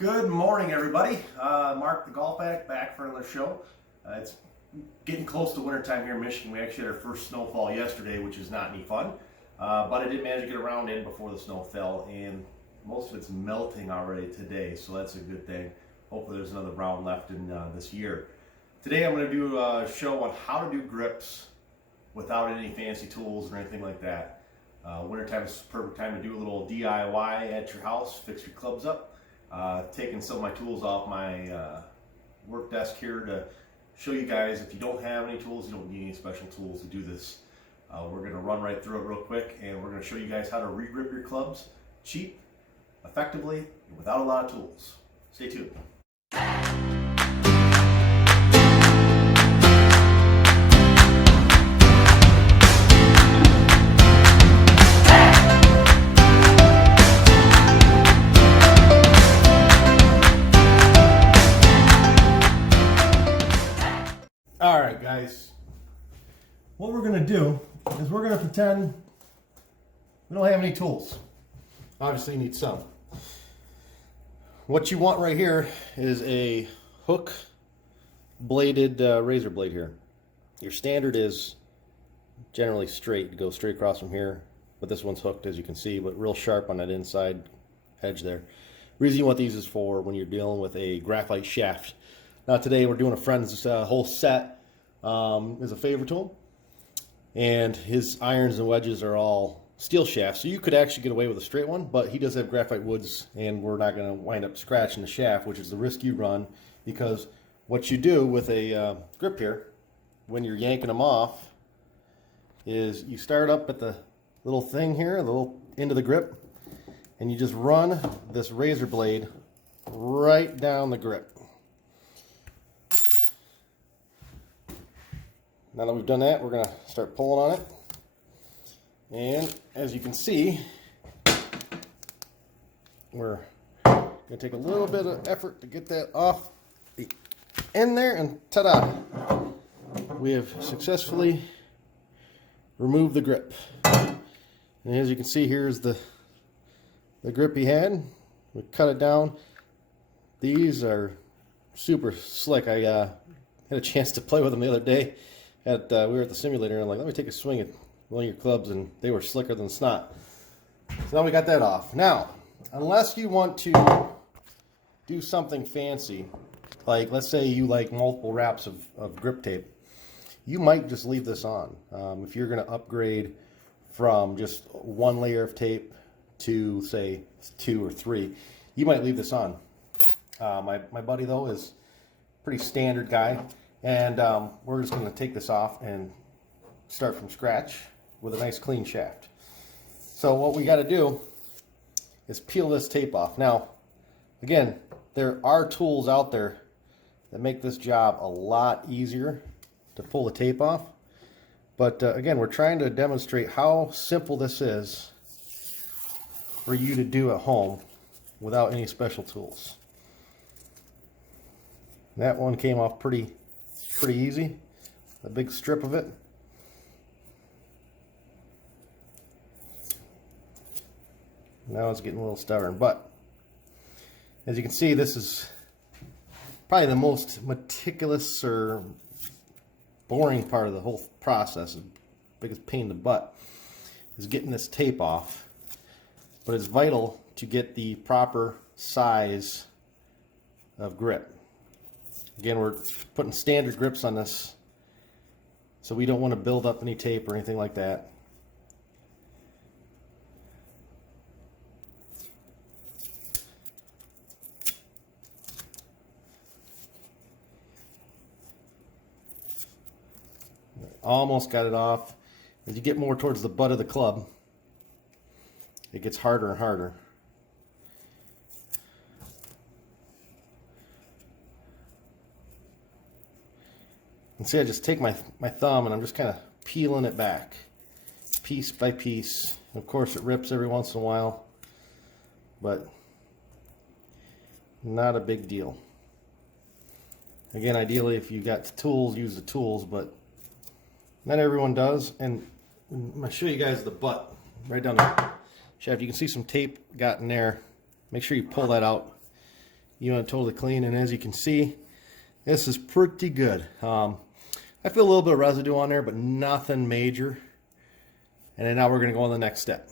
Good morning, everybody. Mark the Golf Addict back for another show. It's getting close to wintertime here in Michigan. We actually had our first snowfall yesterday, which is not any fun. But I did manage to get a round in before the snow fell, and most of it's melting already today, so that's a good thing. Hopefully there's another round left in this year. Today I'm going to do a show on how to do grips without any fancy tools or anything like that. Wintertime is the perfect time to do a little DIY at your house, fix your clubs up. Taking some of my tools off my work desk here to show you guys if you don't have any tools, you don't need any special tools to do this. We're going to run right through it real quick, and we're going to show you guys how to regrip your clubs cheap, effectively, and without a lot of tools. Stay tuned. Alright guys, what we're going to do is we're going to pretend we don't have any tools. Obviously you need some. What you want right here is a hook bladed razor blade here. Your standard is generally straight, it goes straight across from here, but this one's hooked as you can see, but real sharp on that inside edge there. Reason you want these is for when you're dealing with a graphite shaft. Now today we're doing a friend's whole set is a favor tool, and his irons and wedges are all steel shafts, so you could actually get away with a straight one, but he does have graphite woods, and we're not going to wind up scratching the shaft, which is the risk you run, because what you do with a grip here, when you're yanking them off, is you start up at the little thing here, the little end of the grip, and you just run this razor blade right down the grip. Now that we've done that, we're going to start pulling on it. And as you can see, we're going to take a little bit of effort to get that off the end there, and ta-da! We have successfully removed the grip. And as you can see, here's the grip he had. We cut it down. These are super slick. I had a chance to play with them the other day. We were at the simulator, and I'm like, let me take a swing at one of your clubs, and they were slicker than snot. So now we got that off. Now, unless you want to do something fancy, like let's say you like multiple wraps of grip tape, you might just leave this on. If you're going to upgrade from just one layer of tape to say 2 or 3, you might leave this on. My buddy though is a pretty standard guy. And we're just going to take this off and start from scratch with a nice clean shaft. So what we got to do is peel this tape off. Now, again, there are tools out there that make this job a lot easier to pull the tape off. But again, we're trying to demonstrate how simple this is for you to do at home without any special tools. That one came off pretty easy, a big strip of it. Now it's getting a little stubborn, but as you can see, this is probably the most meticulous or boring part of the whole process. The biggest pain in the butt is getting this tape off, but it's vital to get the proper size of grip. Again, we're putting standard grips on this, so we don't want to build up any tape or anything like that. Almost got it off. As you get more towards the butt of the club, it gets harder and harder. And see, I just take my thumb and I'm just kind of peeling it back, piece by piece. Of course, it rips every once in a while, but not a big deal. Again, ideally, if you got the tools, use the tools, but not everyone does. And I'm going to show you guys the butt right down the shaft. You can see some tape got in there. Make sure you pull that out you want it totally clean. And as you can see, this is pretty good. I feel a little bit of residue on there, but nothing major. And then now we're going to go on the next step.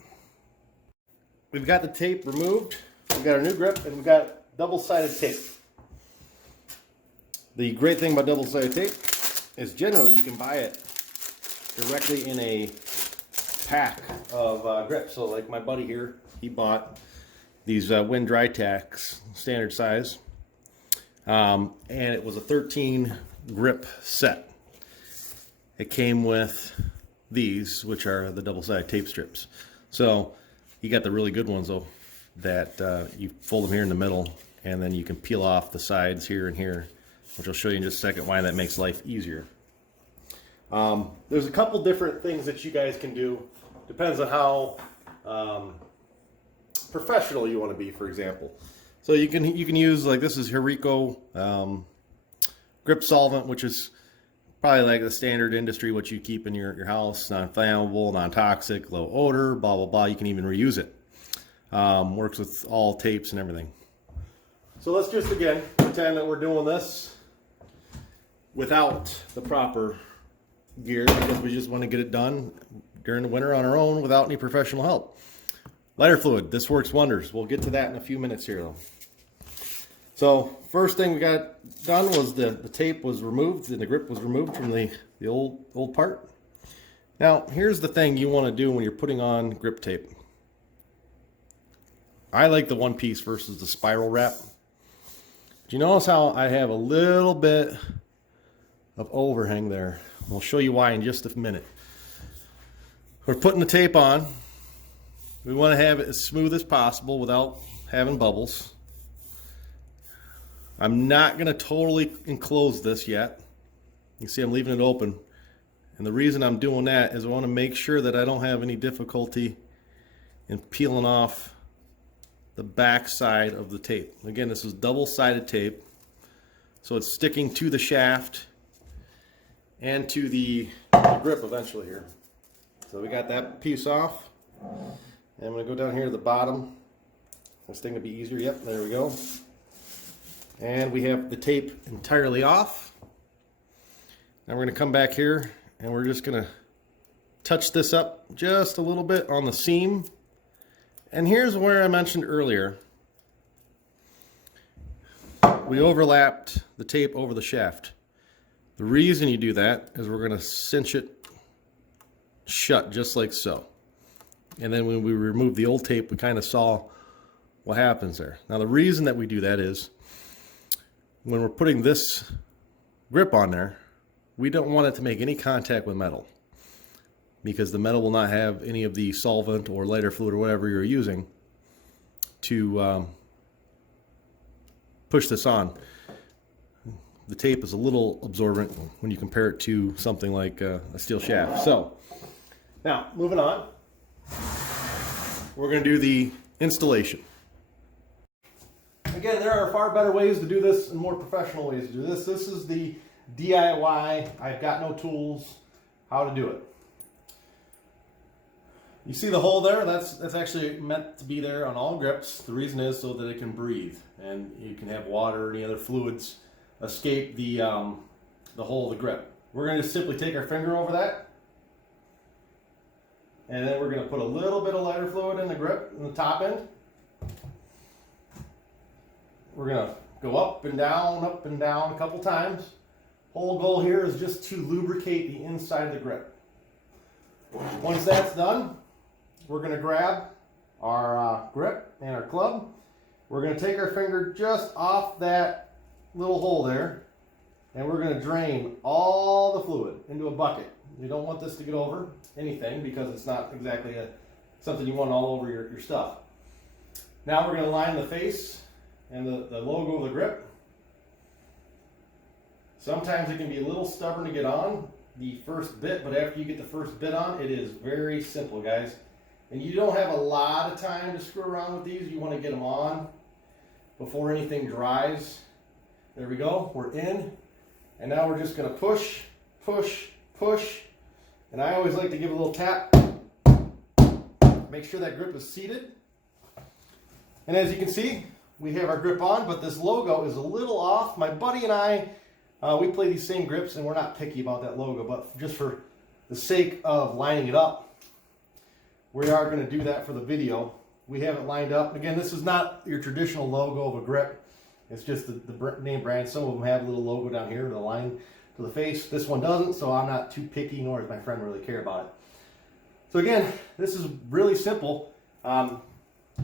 We've got the tape removed. We've got our new grip, and we've got double-sided tape. The great thing about double-sided tape is generally you can buy it directly in a pack of grips. So like my buddy here, he bought these Wind Dry Tacks, standard size, and it was a 13 grip set. It came with these, which are the double-sided tape strips. So you got the really good ones though, that you fold them here in the middle, and then you can peel off the sides here and here, which I'll show you in just a second why that makes life easier. There's a couple different things that you guys can do. Depends on how professional you want to be, for example. So you can use, like, this is Regrip grip solvent, which is probably like the standard industry what you keep in your house, non-flammable, non-toxic, low odor, blah blah blah. You can even reuse it. Works with all tapes and everything. So let's just again pretend that we're doing this without the proper gear, because we just want to get it done during the winter on our own without any professional help. Lighter fluid, this works wonders. We'll get to that in a few minutes here though. So first thing we got done was the tape was removed and the grip was removed from the old part. Now here's the thing you want to do when you're putting on grip tape. I like the one piece versus the spiral wrap. Do you notice how I have a little bit of overhang there? We'll show you why in just a minute. We're putting the tape on. We want to have it as smooth as possible without having bubbles. I'm not going to totally enclose this yet. You see I'm leaving it open. And the reason I'm doing that is I want to make sure that I don't have any difficulty in peeling off the back side of the tape. Again, this is double-sided tape, so it's sticking to the shaft and to the grip eventually here. So we got that piece off. And I'm going to go down here to the bottom. This thing will be easier. Yep, there we go. And we have the tape entirely off. Now we're going to come back here and we're just going to touch this up just a little bit on the seam. And here's where I mentioned earlier, we overlapped the tape over the shaft. The reason you do that is we're going to cinch it shut just like so. And then when we remove the old tape, we kind of saw what happens there. Now the reason that we do that is when we're putting this grip on there, we don't want it to make any contact with metal, because the metal will not have any of the solvent or lighter fluid or whatever you're using to push this on. The tape is a little absorbent when you compare it to something like a steel shaft. So now moving on, we're going to do the installation. Again, there are far better ways to do this and more professional ways to do this. This is the DIY, I've got no tools, how to do it. You see the hole there? That's actually meant to be there on all grips. The reason is so that it can breathe and you can have water or any other fluids escape the hole of the grip. We're going to just simply take our finger over that, and then we're going to put a little bit of lighter fluid in the grip in the top end. We're going to go up and down a couple times. Whole goal here is just to lubricate the inside of the grip. Once that's done, we're going to grab our grip and our club. We're going to take our finger just off that little hole there, and we're going to drain all the fluid into a bucket. You don't want this to get over anything because it's not exactly something you want all over your stuff. Now we're going to line the face and the logo of the grip. Sometimes it can be a little stubborn to get on the first bit, but after you get the first bit on, it is very simple, guys. And you don't have a lot of time to screw around with these. You want to get them on before anything dries. There we go, we're in. And now we're just going to push, push, push. And I always like to give a little tap. Make sure that grip is seated. And as you can see, we have our grip on, but this logo is a little off. My buddy and I, we play these same grips, and we're not picky about that logo, but just for the sake of lining it up, we are going to do that for the video. We have it lined up. Again, this is not your traditional logo of a grip. It's just the name brand. Some of them have a little logo down here, the line to the face. This one doesn't, so I'm not too picky, nor does my friend really care about it. So again, this is really simple. As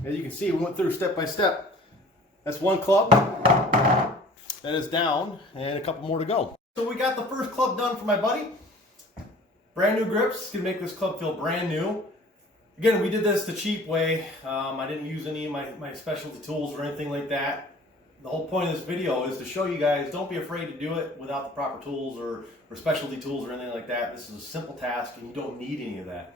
you can see, we went through step by step. That's one club that is down, and a couple more to go. So we got the first club done for my buddy. Brand new grips. It's gonna make this club feel brand new. Again, we did this the cheap way. I didn't use any of my specialty tools or anything like that. The whole point of this video is to show you guys, don't be afraid to do it without the proper tools or specialty tools or anything like that. This is a simple task, and you don't need any of that.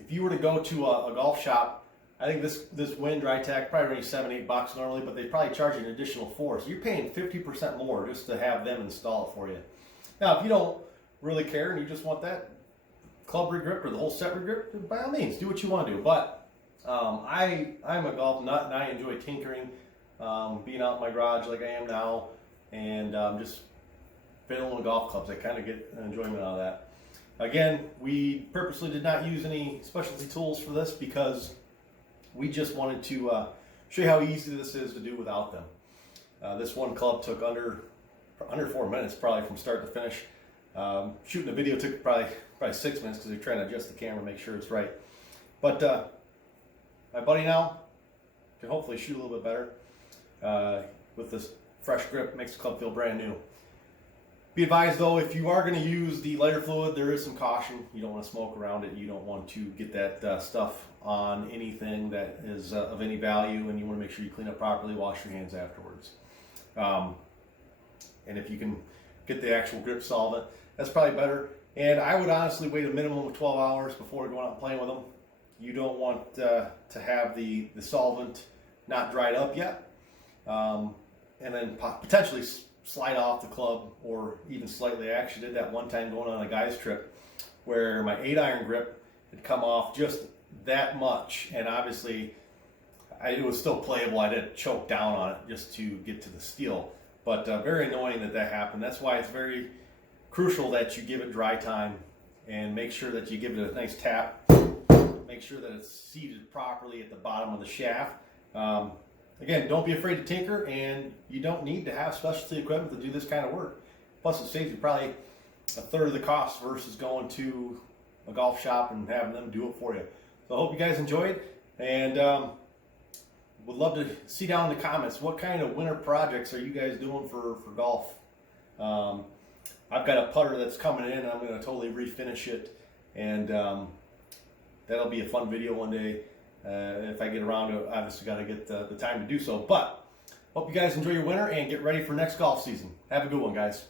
If you were to go to a golf shop, I think this Wind Dry Tack probably only $7, $8 normally, but they probably charge you an additional $4. So you're paying 50% more just to have them install it for you. Now, if you don't really care and you just want that club regrip or the whole set regrip, by all means, do what you want to do. But I'm a golf nut, and I enjoy tinkering, being out in my garage like I am now, and just fiddling with golf clubs. I kind of get an enjoyment out of that. Again, we purposely did not use any specialty tools for this because we just wanted to show you how easy this is to do without them. This one club took under 4 minutes probably from start to finish. Shooting a video took probably 6 minutes because they're trying to adjust the camera, make sure it's right. But my buddy now can hopefully shoot a little bit better with this fresh grip. Makes the club feel brand new. Be advised though, if you are going to use the lighter fluid, there is some caution. You don't want to smoke around it. You don't want to get that stuff on anything that is of any value, and you want to make sure you clean up properly, wash your hands afterwards. And if you can get the actual grip solvent, that's probably better. And I would honestly wait a minimum of 12 hours before going out and playing with them. You don't want to have the solvent not dried up yet, and then potentially slide off the club or even slightly. I actually did that one time going on a guy's trip where my 8-iron grip had come off just that much, and obviously it was still playable. I did choke down on it just to get to the steel, but very annoying that happened. That's why it's very crucial that you give it dry time and make sure that you give it a nice tap. Make sure that it's seated properly at the bottom of the shaft. Again, don't be afraid to tinker, and you don't need to have specialty equipment to do this kind of work. Plus, it saves you probably a third of the cost versus going to a golf shop and having them do it for you. So I hope you guys enjoyed, and would love to see down in the comments what kind of winter projects are you guys doing for golf. I've got a putter that's coming in, and I'm going to totally refinish it, and that'll be a fun video one day. If I get around to it, obviously got to get the time to do so. But hope you guys enjoy your winter and get ready for next golf season. Have a good one, guys.